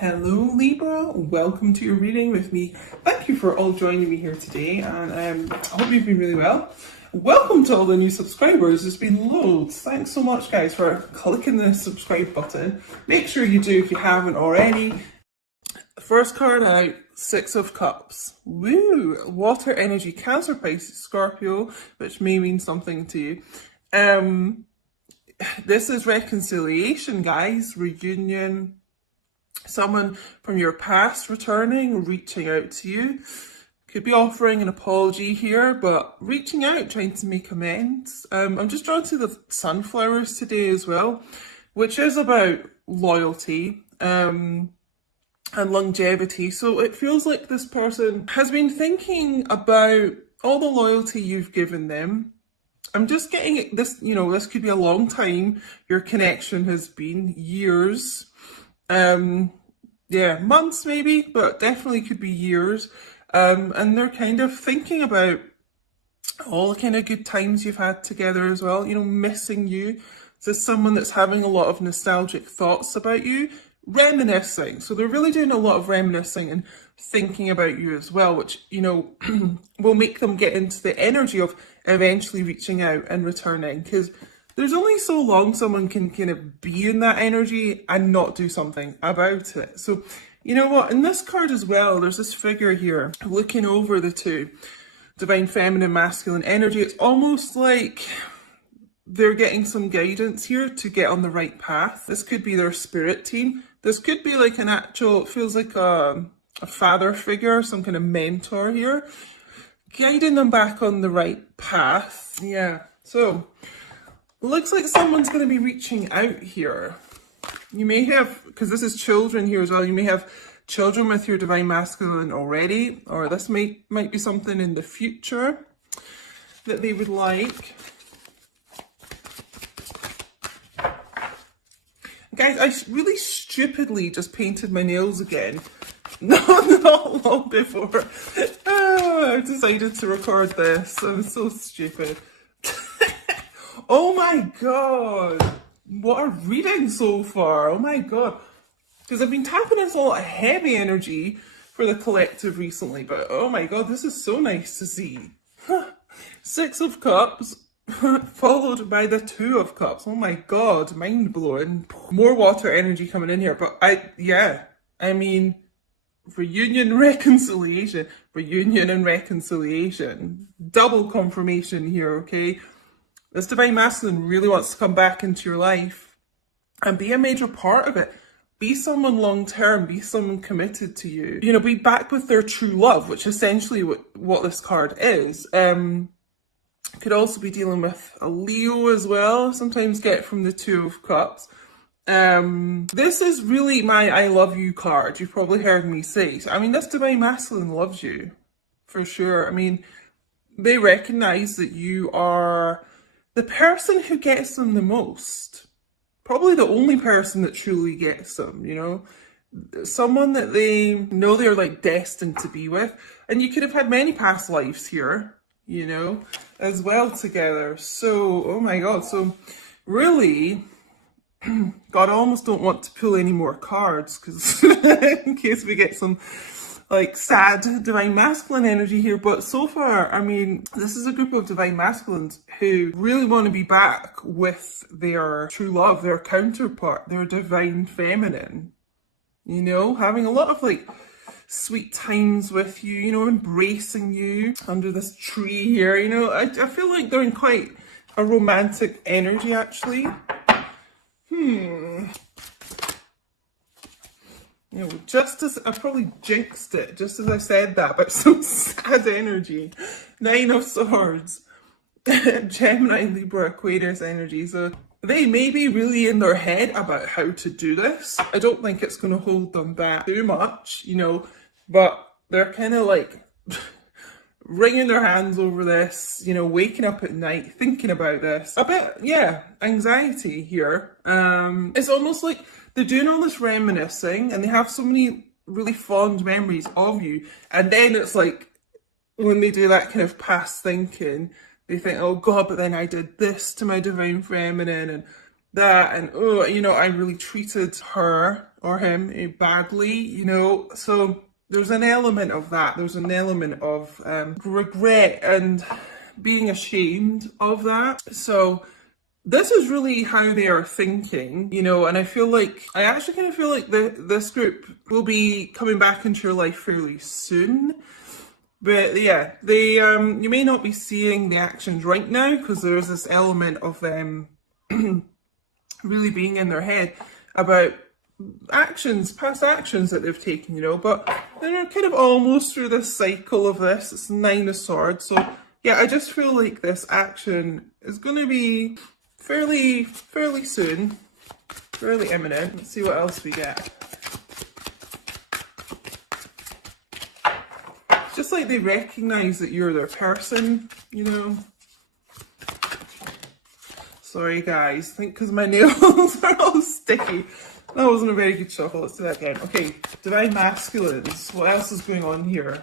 Hello Libra, welcome to your reading with me. Thank you for all joining me here today, and I hope you've been really well. Welcome to all the new subscribers. There's been loads. Thanks so much guys for clicking the subscribe button. Make sure you do if you haven't already. First card out, Six of Cups. Woo! Water energy, Cancer, Pisces, Scorpio, which may mean something to you. This is reconciliation, guys. Reunion. Someone from your past returning, reaching out to you. Could be offering an apology here, but reaching out, trying to make amends. I'm just drawn to the sunflowers today as well, which is about loyalty and longevity. So it feels like this person has been thinking about all the loyalty you've given them. I'm just getting this, this could be a long time. Your connection has been years. Yeah, months maybe, but definitely could be years. And they're kind of thinking about all the kind of good times you've had together as well, missing you. There's someone that's having a lot of nostalgic thoughts about you, reminiscing. So they're really doing a lot of reminiscing and thinking about you as well, which, will make them get into the energy of eventually reaching out and returning, because there's only so long someone can kind of be in that energy and not do something about it. So, you know what? In this card as well, there's this figure here looking over the two, divine feminine, masculine energy. It's almost like they're getting some guidance here to get on the right path. This could be their spirit team. This could be like an actual, it feels like a father figure, some kind of mentor here, guiding them back on the right path. Yeah, so looks like someone's going to be reaching out here. You may have, because this is children here as well, you may have children with your divine masculine already, or this might be something in the future that they would like. Guys, I really stupidly just painted my nails again. Not long before I decided to record this. I'm so stupid. Oh my god, what a reading so far. Oh my god, because I've been tapping into a lot of heavy energy for the collective recently, but oh my god, this is so nice to see. Six of Cups followed by the Two of Cups. Oh my god, mind blowing. More water energy coming in here, but I mean reunion, reconciliation, reunion and reconciliation, double confirmation here. Okay, this divine masculine really wants to come back into your life and be a major part of it. Be someone long-term, be someone committed to you. Be back with their true love, which is essentially what this card is. Could also be dealing with a Leo as well, sometimes get from the Two of Cups. This is really my I love you card. You've probably heard me say. So, I mean, this divine masculine loves you, for sure. I mean, they recognize that you are the person who gets them the most, probably the only person that truly gets them, someone that they know they're like destined to be with. And you could have had many past lives here, as well together. So, oh my god, so really, God, I almost don't want to pull any more cards, because in case we get some like sad divine masculine energy here. But so far, I mean, this is a group of divine masculines who really want to be back with their true love, their counterpart, their divine feminine, having a lot of like sweet times with you, embracing you under this tree here. I feel like they're in quite a romantic energy actually. Just as I probably jinxed it, just as I said that, but some sad energy. Nine of Swords, Gemini, Libra, Aquarius energy. So they may be really in their head about how to do this. I don't think it's going to hold them back too much, but they're kind of like wringing their hands over this, waking up at night thinking about this. A bit, anxiety here. It's almost like they're doing all this reminiscing and they have so many really fond memories of you. And then it's like, when they do that kind of past thinking, they think, oh God, but then I did this to my divine feminine, and that, and oh, you know, I really treated her or him badly, you know. So there's an element of that. There's an element of regret and being ashamed of that. So this is really how they are thinking, you know, and I actually kind of feel like this group will be coming back into your life fairly soon. But yeah, they you may not be seeing the actions right now because there's this element of them really being in their head about past actions that they've taken, you know, but they're kind of almost through this cycle of this. It's Nine of Swords. So yeah, I just feel like this action is going to be fairly soon, fairly imminent. Let's see what else we get. Just like they recognize that you're their person, you know. Sorry guys, I think because my nails are all sticky. That wasn't a very good shuffle. Let's do that again. Okay, Divine Masculines. What else is going on here?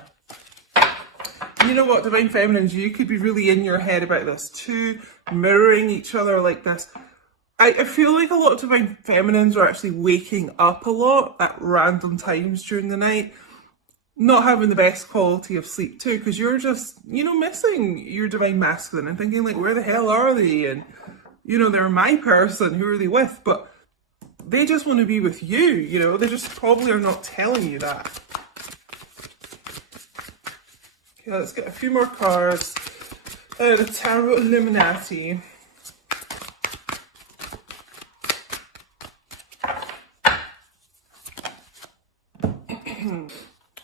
You know what, Divine Feminines, you could be really in your head about this too, mirroring each other like this. I feel like a lot of Divine Feminines are actually waking up a lot at random times during the night, not having the best quality of sleep too, because you're just, you know, missing your Divine Masculine and thinking like, where the hell are they? And, you know, they're my person, who are they with? But they just want to be with you, you know, they just probably are not telling you that. Okay, let's get a few more cards. The Tarot Illuminati.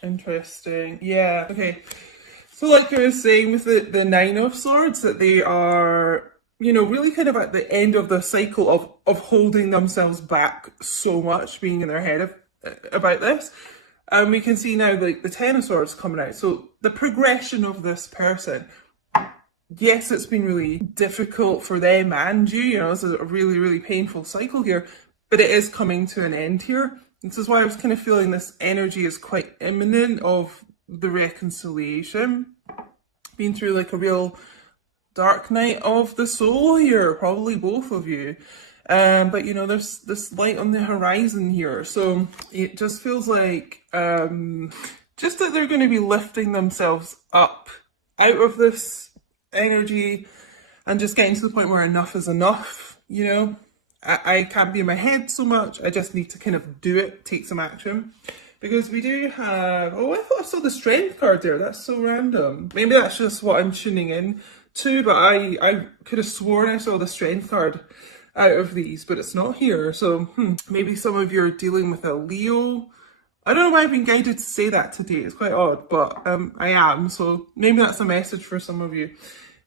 Interesting. Yeah, okay. So like I was saying with the Nine of Swords, that they are, you know, really kind of at the end of the cycle of holding themselves back so much, being in their head about this. And we can see now like the Ten of Swords coming out. So the progression of this person, yes, it's been really difficult for them and you know, it's a really painful cycle here, but it is coming to an end here. This is why I was kind of feeling this energy is quite imminent of the reconciliation. Been through like a real dark night of the soul here, probably both of you. But you know, there's this light on the horizon here. So it just feels like just that they're going to be lifting themselves up out of this energy and just getting to the point where enough is enough, you know. I can't be in my head so much. I just need to kind of do it, take some action. Because we do have, oh, I thought I saw the Strength card there. That's so random. Maybe that's just what I'm tuning in to, but I could have sworn I saw the Strength card out of these, but it's not here. So maybe some of you are dealing with a Leo. I don't know why I've been guided to say that today. It's quite odd, but I am. So maybe that's a message for some of you.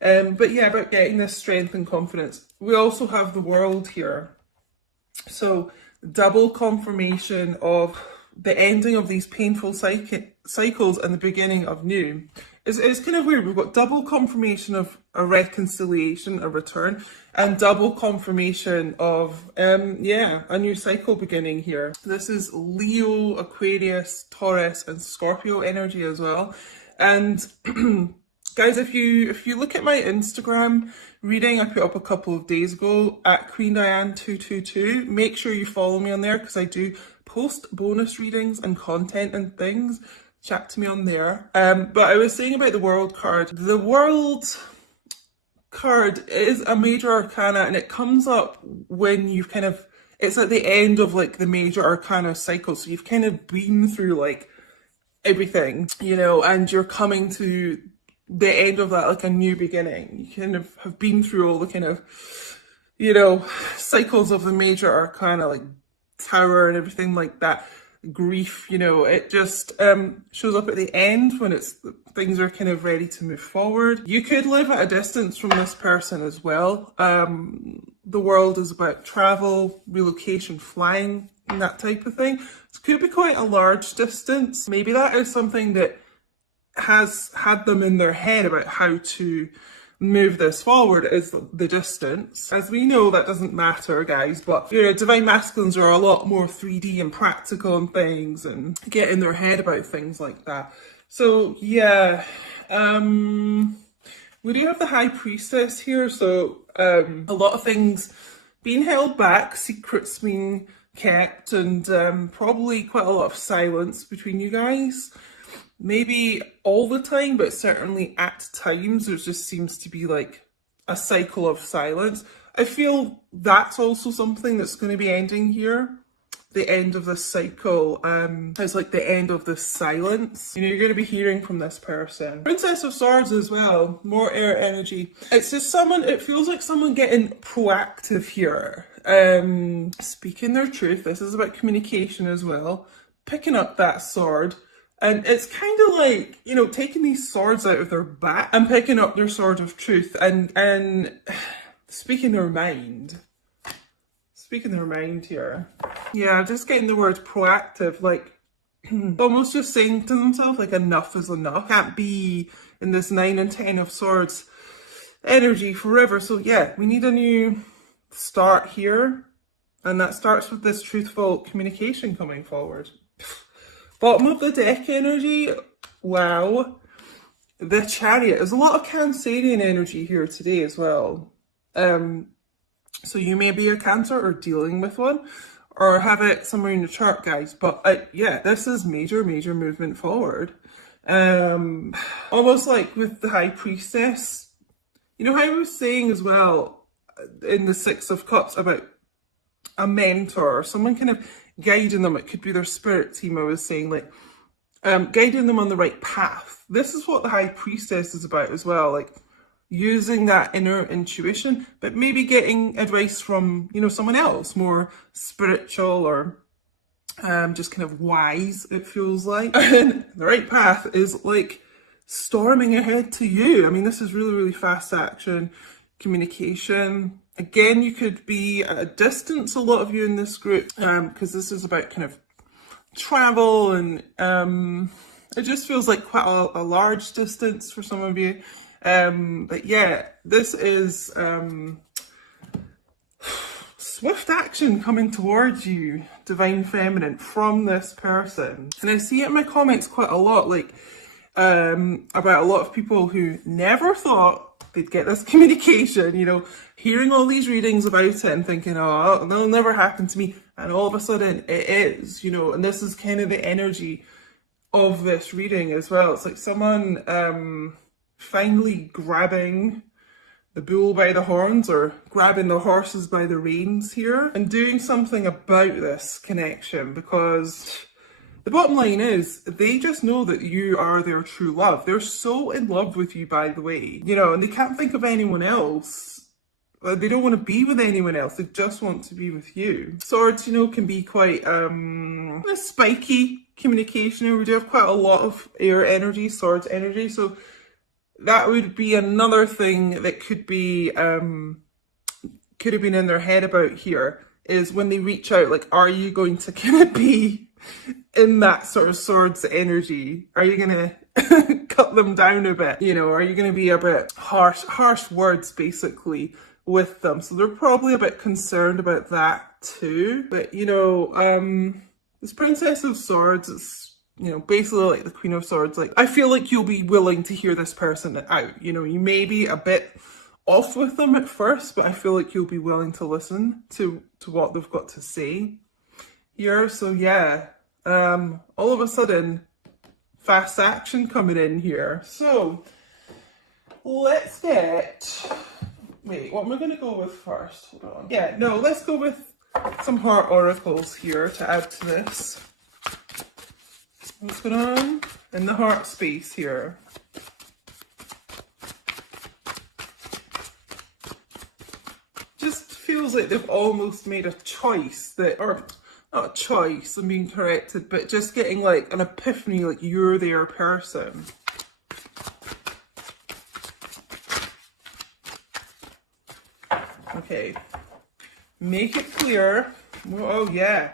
But yeah, about getting this strength and confidence. We also have the World here. So double confirmation of the ending of these painful cycles and the beginning of new. It's kind of weird. We've got double confirmation of a reconciliation, a return, and double confirmation of, yeah, a new cycle beginning here. This is Leo, Aquarius, Taurus, and Scorpio energy as well. And guys, if you look at my Instagram reading I put up a couple of days ago at QueenDiane222, make sure you follow me on there because I do post bonus readings and content and things. Chat to me on there. But I was saying about the World card. The World card is a major arcana and it comes up when you've kind of, it's at the end of like the major arcana cycle. So you've kind of been through like everything, you know, and you're coming to the end of that, like a new beginning. You kind of have been through all the kind of, you know, cycles of the major arcana, like Tower and everything like that. Grief, you know, it just shows up at the end when it's things are kind of ready to move forward. You could live at a distance from this person as well. The World is about travel, relocation, flying, and that type of thing. It could be quite a large distance. Maybe that is something that has had them in their head about how to move this forward, is the distance. As we know, that doesn't matter, guys, but you know, Divine Masculines are a lot more 3D and practical and things and get in their head about things like that. So yeah, we do have the High Priestess here, so a lot of things being held back, secrets being kept, and probably quite a lot of silence between you guys. Maybe all the time, but certainly at times there just seems to be like a cycle of silence. I feel that's also something that's going to be ending here. The end of this cycle is like the end of this silence. You know, you're going to be hearing from this person. Princess of Swords as well, more air energy. It's just someone, it feels like someone getting proactive here. Speaking their truth. This is about communication as well. Picking up that sword. And it's kind of like, you know, taking these swords out of their back and picking up their sword of truth and speaking their mind. Speaking their mind here. Yeah, just getting the word proactive, like almost just saying to themselves, like, enough is enough. Can't be in this 9 and 10 of Swords energy forever. So yeah, we need a new start here. And that starts with this truthful communication coming forward. Bottom of the deck energy, wow. The Chariot. There's a lot of Cancerian energy here today as well. So you may be a Cancer or dealing with one, or have it somewhere in your chart, guys. But yeah, this is major movement forward. Almost like with the High Priestess. You know how I was saying as well in the Six of Cups about a mentor, or someone kind of guiding them. It could be their spirit team, I was saying, like guiding them on the right path. This is what the High Priestess is about as well, like using that inner intuition, but maybe getting advice from, you know, someone else, more spiritual or just kind of wise, it feels like. And the right path is like storming ahead to you. I mean, this is really fast action, communication. Again, you could be at a distance, a lot of you in this group, because this is about kind of travel, and it just feels like quite a large distance for some of you. But yeah, this is swift action coming towards you, Divine Feminine, from this person. And I see it in my comments quite a lot, like about a lot of people who never thought they'd get this communication, you know, hearing all these readings about it and thinking, oh, that'll never happen to me. And all of a sudden it is, you know, and this is kind of the energy of this reading as well. It's like someone finally grabbing the bull by the horns, or grabbing the horses by the reins here, and doing something about this connection, because the bottom line is they just know that you are their true love. They're so in love with you, by the way, you know, and they can't think of anyone else. They don't want to be with anyone else. They just want to be with you. Swords, you know, can be quite a spiky communication. We do have quite a lot of air energy, swords energy, so that would be another thing that could be could have been in their head about here, is when they reach out, like, are you going to kind of be in that sort of swords energy? Are you going to cut them down a bit? You know, are you going to be a bit harsh words basically with them? So they're probably a bit concerned about that too. But you know, this Princess of Swords is, you know, basically like the Queen of Swords. Like, I feel like you'll be willing to hear this person out. You know, you may be a bit off with them at first, but I feel like you'll be willing to listen to what they've got to say here. So yeah, all of a sudden, fast action coming in here. So let's get, wait, what am I going to go with first? Hold on. Yeah, no, let's go with some heart oracles here to add to this. What's going on in the heart space here? Just feels like they've almost made a choice that, or not a choice, I'm being corrected, but just getting like an epiphany, like you're their person. Okay, make it clear. Oh yeah.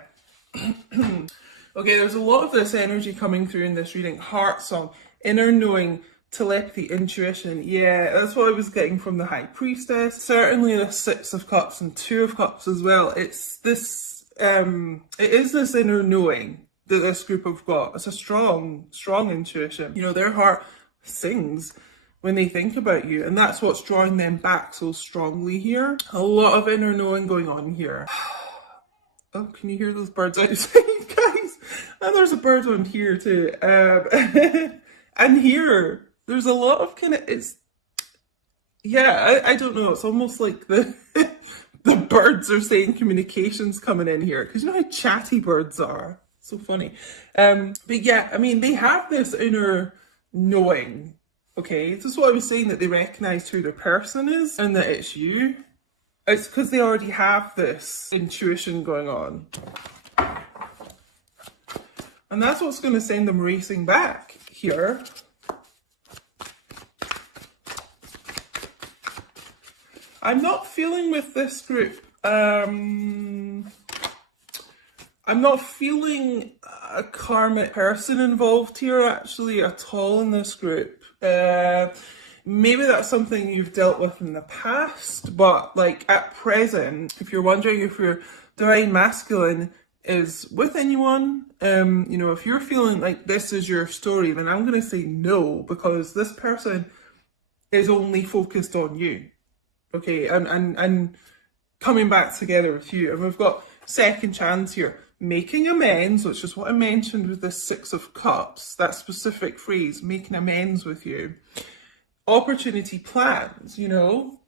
Okay, there's a lot of this energy coming through in this reading. Heart song, inner knowing, telepathy, intuition. Yeah, that's what I was getting from the High Priestess. Certainly the Six of Cups and Two of Cups as well. It's this, it is this inner knowing that this group have got. It's a strong intuition. You know, their heart sings when they think about you. And that's what's drawing them back so strongly here. A lot of inner knowing going on here. Oh, can you hear those birds outside, guys? And there's a bird on here too. And here, there's a lot of kind of, I don't know. It's almost like the the birds are saying communication's coming in here. Because you know how chatty birds are? So funny. But yeah, I mean, they have this inner knowing. Okay, this is what I was saying, that they recognize who their person is and that it's you. It's because they already have this intuition going on. And that's what's going to send them racing back here. I'm not feeling with this group, I'm not feeling a karmic person involved here actually at all in this group. Maybe that's something you've dealt with in the past, but like at present, if you're wondering if your divine masculine is with anyone, you know, if you're feeling like this is your story, then I'm going to say no, because this person is only focused on you. Okay, and coming back together with you. And we've got second chance here. Making amends, which is what I mentioned with the Six of Cups, that specific phrase, making amends with you. Opportunity plans, you know.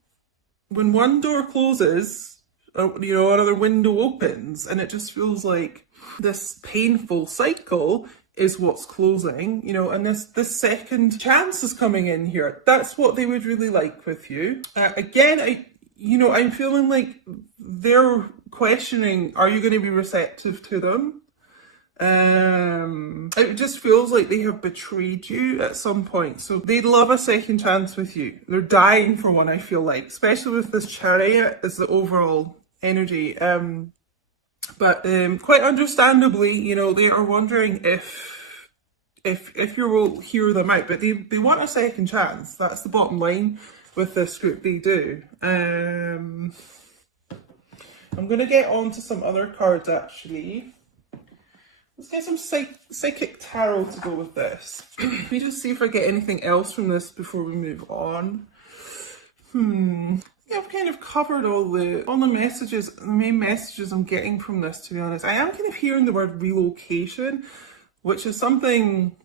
When one door closes, you know, another window opens, and it just feels like this painful cycle is what's closing, you know, and this second chance is coming in here. That's what they would really like with you. Again, I'm feeling like they're questioning, are you going to be receptive to them? It just feels like they have betrayed you at some point. So they'd love a second chance with you. They're dying for one, I feel like, especially with this Chariot as the overall energy. But quite understandably, you know, they are wondering if you will hear them out. But they want a second chance. That's the bottom line with this group. They do. I'm going to get on to some other cards, actually. Let's get some psychic tarot to go with this. Let me just see if I get anything else from this before we move on. I've kind of covered all the messages, the main messages I'm getting from this, to be honest. I am kind of hearing the word relocation, which is something,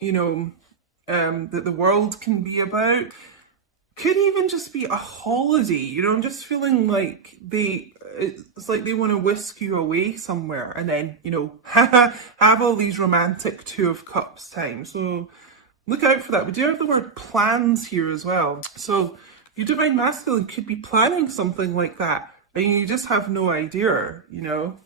you know, that the world can be about. Could even just be a holiday, you know. I'm just feeling like it's like they want to whisk you away somewhere and then, you know, have all these romantic Two of Cups time. So look out for that. We do have the word plans here as well. So your divine masculine could be planning something like that, and you just have no idea, you know.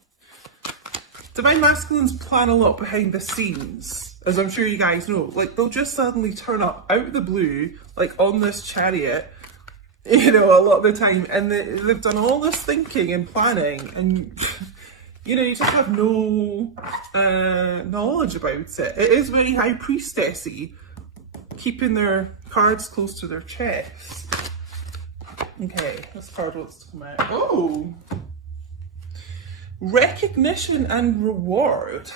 Divine masculines plan a lot behind the scenes, as I'm sure you guys know. Like, they'll just suddenly turn up out of the blue, like on this Chariot, you know, a lot of the time, and they've done all this thinking and planning, and you know, you just have no knowledge about it. It is very High Priestessy, keeping their cards close to their chest. Okay, this card wants to come out. Oh! Recognition and reward.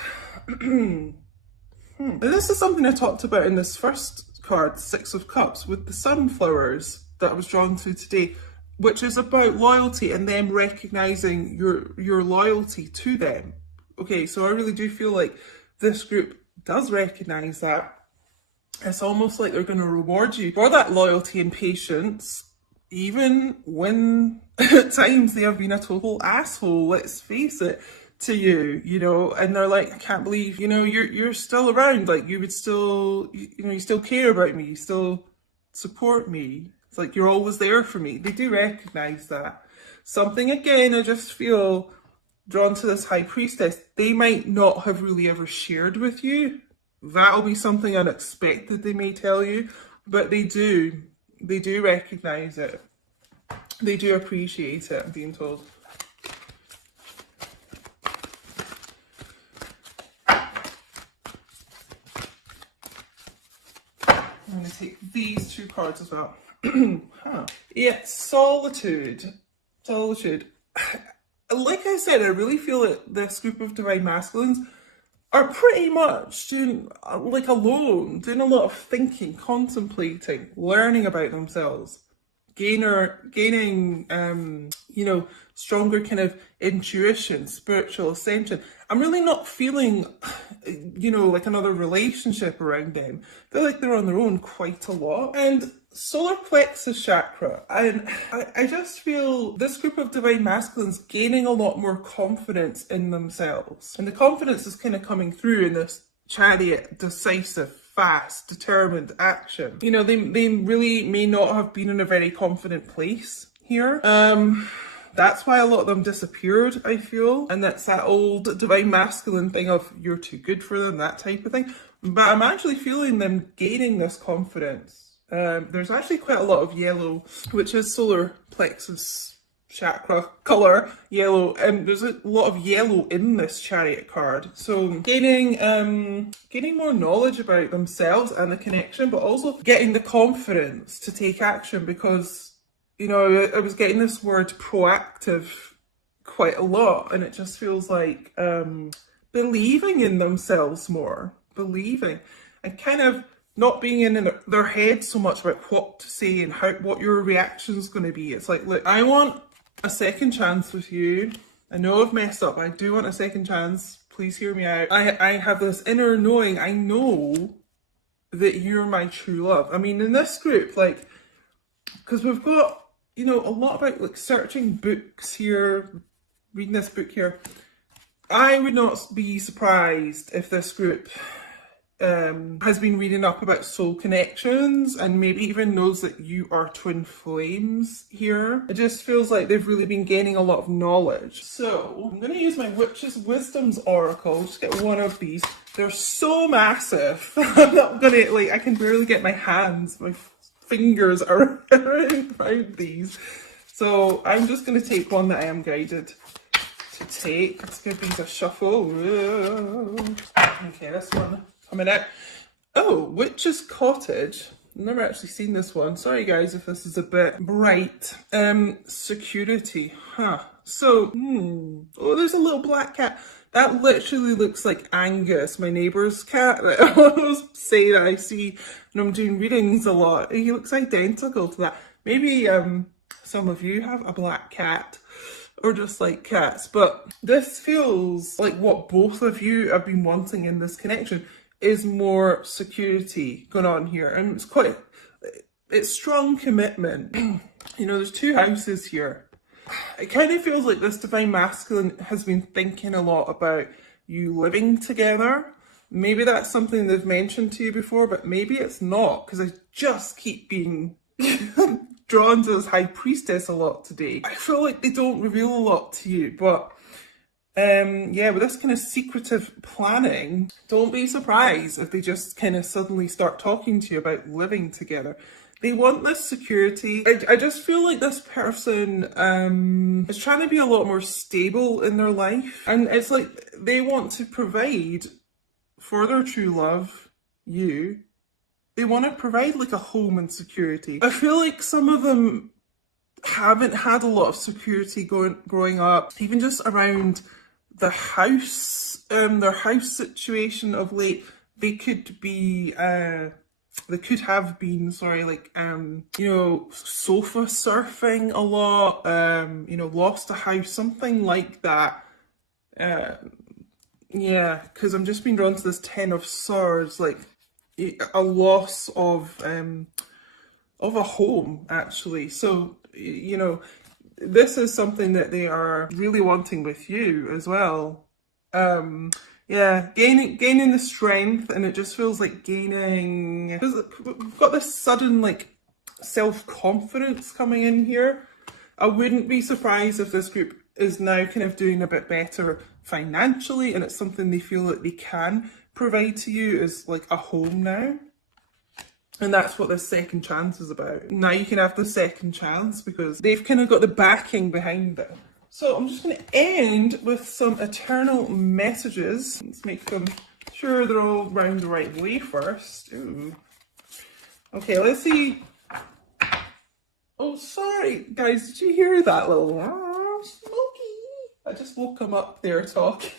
This is something I talked about in this first card, Six of Cups, with the sunflowers that I was drawn to today, which is about loyalty and them recognizing your loyalty to them. Okay, so I really do feel like this group does recognize that. It's almost like they're going to reward you for that loyalty and patience, even when at times they have been a total asshole, let's face it, to you, you know, and they're like, I can't believe, you know, you're still around, like, you would still, you know, you still care about me, you still support me. It's like you're always there for me. They do recognize that. Something, again, I just feel drawn to this High Priestess. They might not have really ever shared with you. That'll be something unexpected they may tell you, but they do recognize it. They do appreciate it, I'm being told. I'm going to take these two cards as well. Yeah, solitude. Solitude. Like I said, I really feel that this group of divine masculines are pretty much doing, like, alone, doing a lot of thinking, contemplating, learning about themselves, gaining, you know, stronger kind of intuition, spiritual ascension. I'm really not feeling, you know, like another relationship around them. I feel like they're on their own quite a lot. And solar plexus chakra, and I just feel this group of divine masculines gaining a lot more confidence in themselves. And the confidence is kind of coming through in this chariot, decisive, fast, determined action. You know, they really may not have been in a very confident place here. That's why a lot of them disappeared, I feel. And that's that old divine masculine thing of you're too good for them, that type of thing. But I'm actually feeling them gaining this confidence. There's actually quite a lot of yellow, which is solar plexus chakra colour, yellow, and there's a lot of yellow in this chariot card. So gaining more knowledge about themselves and the connection, but also getting the confidence to take action, because, you know, I was getting this word proactive quite a lot, and it just feels like believing in themselves more, believing, and kind of not being in their head so much about what to say and what your reaction is going to be. It's like, look, I want a second chance with you. I know I've messed up. I do want a second chance. Please hear me out. I have this inner knowing. I know that you're my true love. I mean, in this group, like, because we've got, you know, a lot about like searching books here, reading this book here. I would not be surprised if this group has been reading up about soul connections and maybe even knows that you are twin flames here. It just feels like they've really been gaining a lot of knowledge. So I'm going to use my Witch's Wisdom's Oracle. Just get one of these. They're so massive. I'm not going to, like, I can barely get my hands, my fingers around these. So I'm just going to take one that I am guided to take. Let's give these a shuffle. Okay, this one coming out. Oh, Witch's Cottage. I've never actually seen this one. Sorry guys if this is a bit bright. Security. Huh. So, oh, there's a little black cat. That literally looks like Angus, my neighbour's cat that I always say that I see when I'm doing readings a lot. He looks identical to that. Maybe some of you have a black cat or just like cats, but this feels like what both of you have been wanting in this connection is more security going on here. And it's strong commitment. You know, there's two houses here. It kind of feels like this divine masculine has been thinking a lot about you living together. Maybe that's something they've mentioned to you before, but maybe it's not, because I just keep being drawn to this High Priestess a lot today. I feel like they don't reveal a lot to you, but yeah, with this kind of secretive planning, don't be surprised if they just kind of suddenly start talking to you about living together. They want this security. I just feel like this person is trying to be a lot more stable in their life. And it's like they want to provide for their true love, you. They want to provide like a home and security. I feel like some of them haven't had a lot of security growing up, even just around the house, their house situation of late. They could be, they could have been, sorry, like, you know, sofa surfing a lot, you know, lost a house, something like that. Yeah, because I'm just being drawn to this Ten of Swords, like a loss of a home, actually. So, you know, this is something that they are really wanting with you as well. Yeah, gaining the strength, and it just feels like gaining, we've got this sudden like self-confidence coming in here. I wouldn't be surprised if this group is now kind of doing a bit better financially, and it's something they feel that they can provide to you as like a home now. And that's what this second chance is about. Now you can have the second chance because they've kind of got the backing behind them. So I'm just going to end with some eternal messages. Let's make them sure they're all round the right way first. Ooh. Okay, let's see. Oh, sorry, guys. Did you hear that little Smokey? I just woke him up there talking.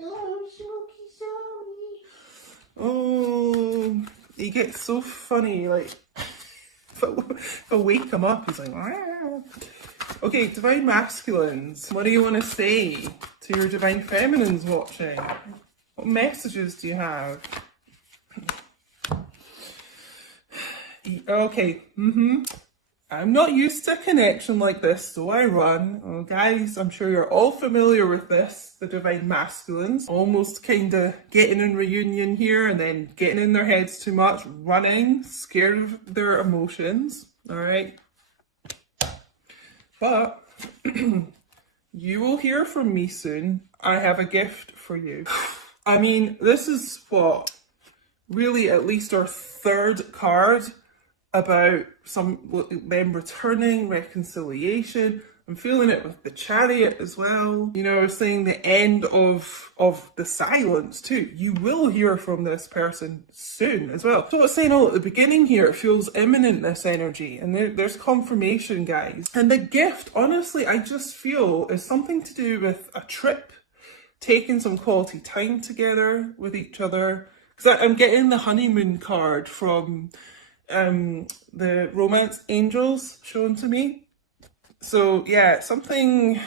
Oh, Smokey. He gets so funny, like, if I wake him up, he's like, "Rah." Okay, divine masculines, what do you want to say to your divine feminines watching? What messages do you have? Okay, I'm not used to a connection like this, so I run. Oh, guys, I'm sure you're all familiar with this, the divine masculines. Almost kind of getting in reunion here and then getting in their heads too much, running, scared of their emotions, all right? But you will hear from me soon. I have a gift for you. I mean, this is what, really at least our third card about them returning, reconciliation. I'm feeling it with the Chariot as well. You know, I was saying the end of the silence too. You will hear from this person soon as well. So I was saying all at the beginning here, it feels imminent, this energy, and there's confirmation, guys. And the gift, honestly, I just feel is something to do with a trip, taking some quality time together with each other. Because I'm getting the honeymoon card from the romance angels shown to me. So yeah, something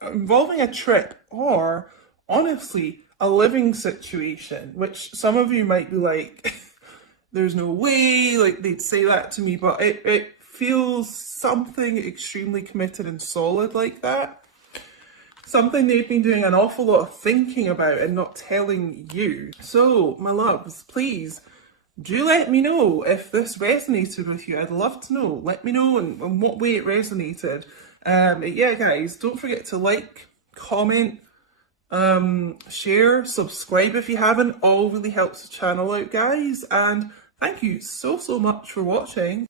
involving a trip, or honestly a living situation, which some of you might be like, there's no way, like they'd say that to me, but it feels something extremely committed and solid like that. Something they've been doing an awful lot of thinking about and not telling you. So my loves, please do let me know if this resonated with you. I'd love to know. Let me know in what way it resonated. Yeah, guys, don't forget to like, comment, share, subscribe if you haven't. All really helps the channel out, guys. And thank you so much for watching.